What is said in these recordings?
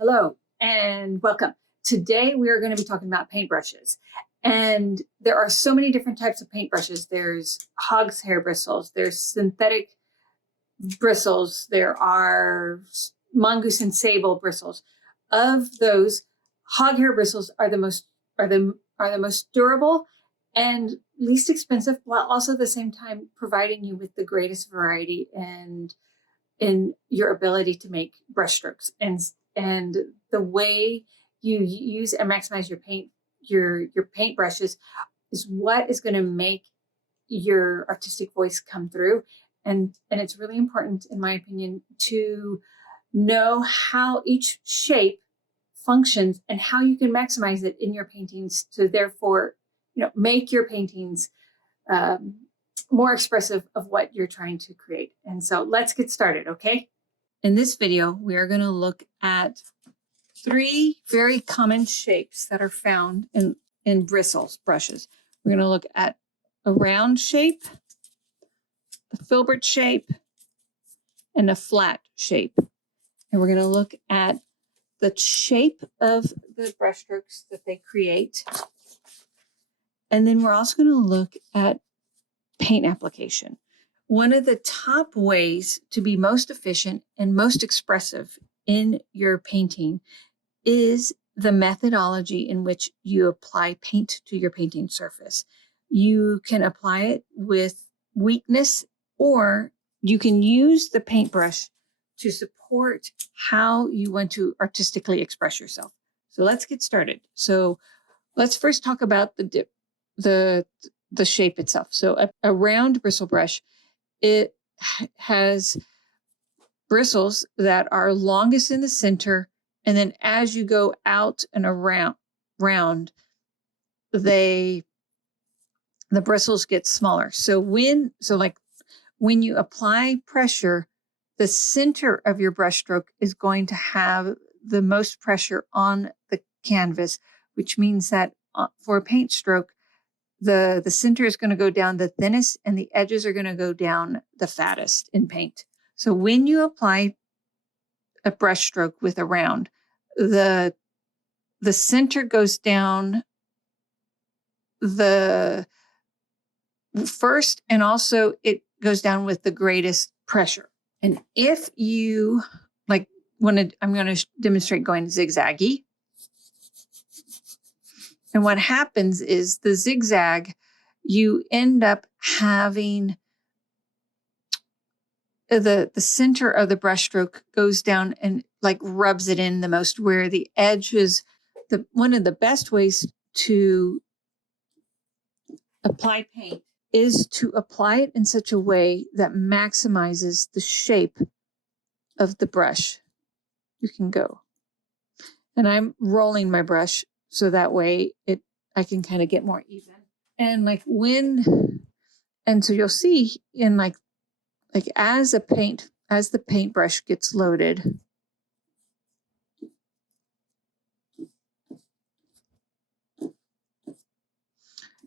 Hello and welcome. Today we are going to be talking about paintbrushes. And there are so many different types of paintbrushes. There's hog's hair bristles, there's synthetic bristles, there are mongoose and sable bristles. Of those, hog hair bristles are the most durable and least expensive, while also at the same time providing you with the greatest variety and in your ability to make brush strokes and the way you use and maximize your paint brushes is what is going to make your artistic voice come through. And it's really important, in my opinion, to know how each shape functions and how you can maximize it in your paintings to therefore, make your paintings more expressive of what you're trying to create. And so let's get started, okay? In this video, we are going to look at 3 very common shapes that are found in brushes. We're going to look at a round shape, a filbert shape, and a flat shape. And we're going to look at the shape of the brushstrokes that they create. And then we're also going to look at paint application. One of the top ways to be most efficient and most expressive in your painting is the methodology in which you apply paint to your painting surface. You can apply it with weakness, or you can use the paintbrush to support how you want to artistically express yourself. So let's get started. So let's first talk about the shape itself. So a round bristle brush, it has bristles that are longest in the center, and then as you go out and around, the bristles get smaller. So when you apply pressure, the center of your brushstroke is going to have the most pressure on the canvas, which means that for a paint stroke, the center is going to go down the thinnest and the edges are going to go down the fattest in paint. So when you apply a brush stroke with a round, the center goes down the first, and also it goes down with the greatest pressure. And if you I'm going to demonstrate going zigzaggy. And what happens is the zigzag, you end up having the center of the brushstroke goes down and rubs it in the most, where the edge is one of the best ways to apply paint is to apply it in such a way that maximizes the shape of the brush. You can go. And I'm rolling my brush so that way I can kind of get more even. And so you'll see in as the paintbrush gets loaded,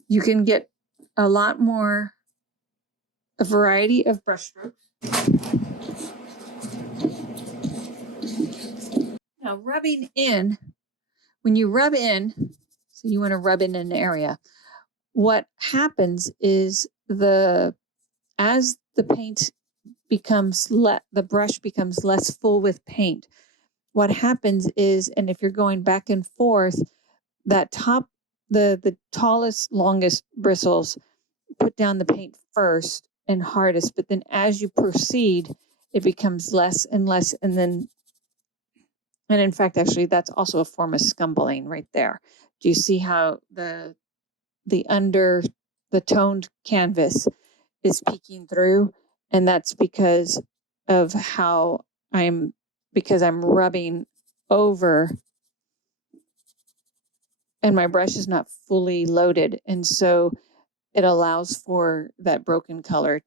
you can get a lot more, a variety of brush strokes. Now rubbing in, when you rub in, so you want to rub in an area, what happens is as the paint becomes the brush becomes less full with paint, what happens is, and if you're going back and forth, that the tallest, longest bristles put down the paint first and hardest, but then as you proceed, it becomes less and less, and in fact, actually, that's also a form of scumbling right there. Do you see how the toned canvas is peeking through? And that's because of I'm rubbing over and my brush is not fully loaded. And so it allows for that broken color.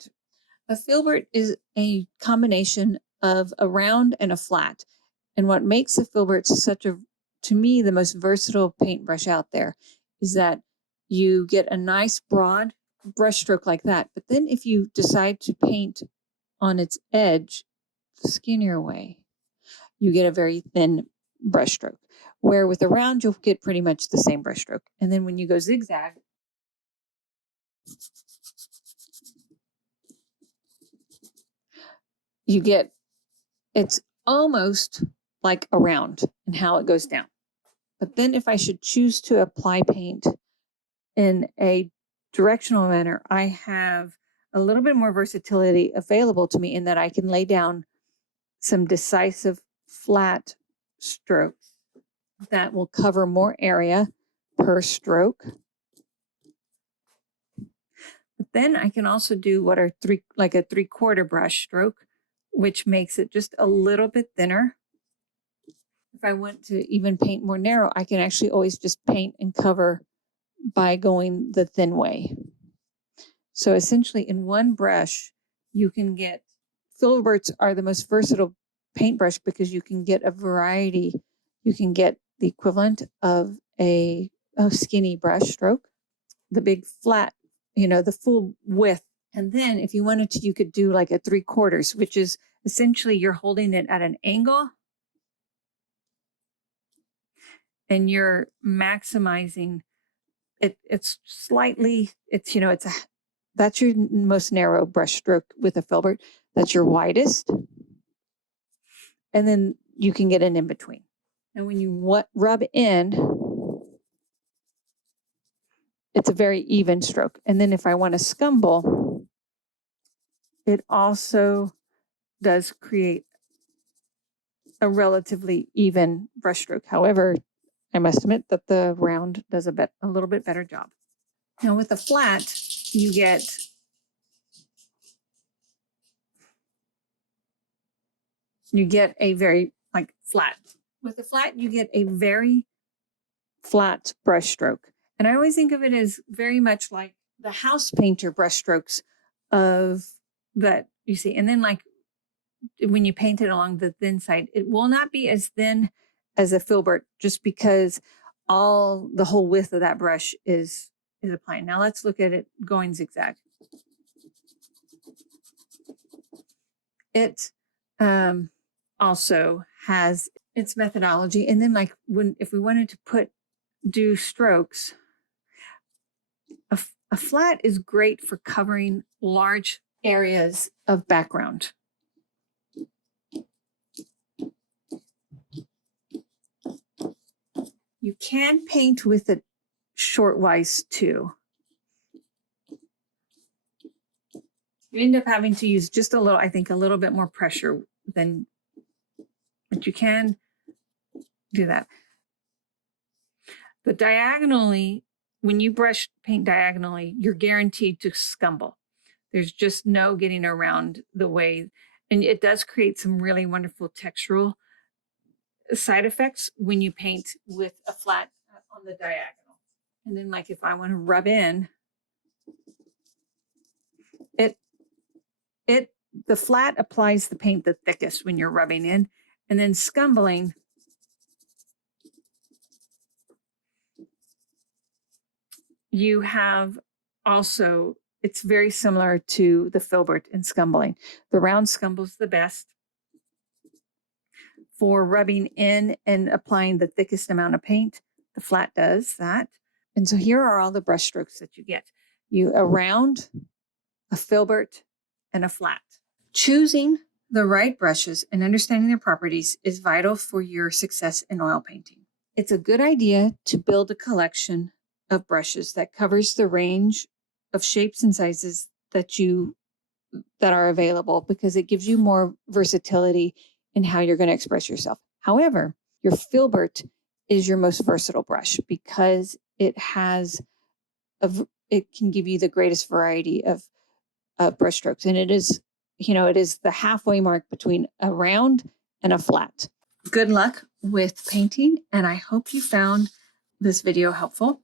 A filbert is a combination of a round and a flat. And what makes a filbert to me, the most versatile paintbrush out there is that you get a nice broad brush stroke like that. But then if you decide to paint on its edge, the skinnier way, you get a very thin brush stroke. Where with the round, you'll get pretty much the same brush stroke. And then when you go zigzag, you get, it's almost like a round in how it goes down. But then if I should choose to apply paint in a directional manner, I have a little bit more versatility available to me in that I can lay down some decisive flat strokes that will cover more area per stroke. But then I can also do what are like a 3/4 brush stroke, which makes it just a little bit thinner. If I want to even paint more narrow, I can actually always just paint and cover by going the thin way. So essentially in one brush, you can get, Filberts are the most versatile paintbrush because you can get a variety. You can get the equivalent of a skinny brush stroke, the big flat, the full width. And then if you wanted to, you could do like a 3/4, which is essentially you're holding it at an angle and you're maximizing it. It's slightly, that's your most narrow brush stroke with a filbert. That's your widest. And then you can get an in between. And when you rub in, it's a very even stroke. And then if I want to scumble, it also does create a relatively even brush stroke. However, I must admit that the round does a little bit better job. Now with the flat, you get a very flat. With the flat, you get a very flat brush stroke. And I always think of it as very much like the house painter brush strokes of that you see. And then when you paint it along the thin side, it will not be as thin as a filbert just because the whole width of that brush is applying. Now let's look at it going zigzag. It also has its methodology. And then if we wanted to do strokes, a flat is great for covering large areas of background. You can paint with it shortwise too. You end up having to use just a little bit more pressure but you can do that. But diagonally, when you paint diagonally, you're guaranteed to scumble. There's just no getting around the way, and it does create some really wonderful textural side effects when you paint with a flat on the diagonal. And then if I want to rub in, the flat applies the paint the thickest when you're rubbing in, and then scumbling you have also, it's very similar to the filbert in scumbling. The round scumbles the best for rubbing in and applying the thickest amount of paint. The flat does that. And so here are all the brush strokes that you get. A round, a filbert, and a flat. Choosing the right brushes and understanding their properties is vital for your success in oil painting. It's a good idea to build a collection of brushes that covers the range of shapes and sizes that are available, because it gives you more versatility in how you're going to express yourself. However, your filbert is your most versatile brush because it can give you the greatest variety of brush strokes, and it is the halfway mark between a round and a flat. Good luck with painting, and I hope you found this video helpful.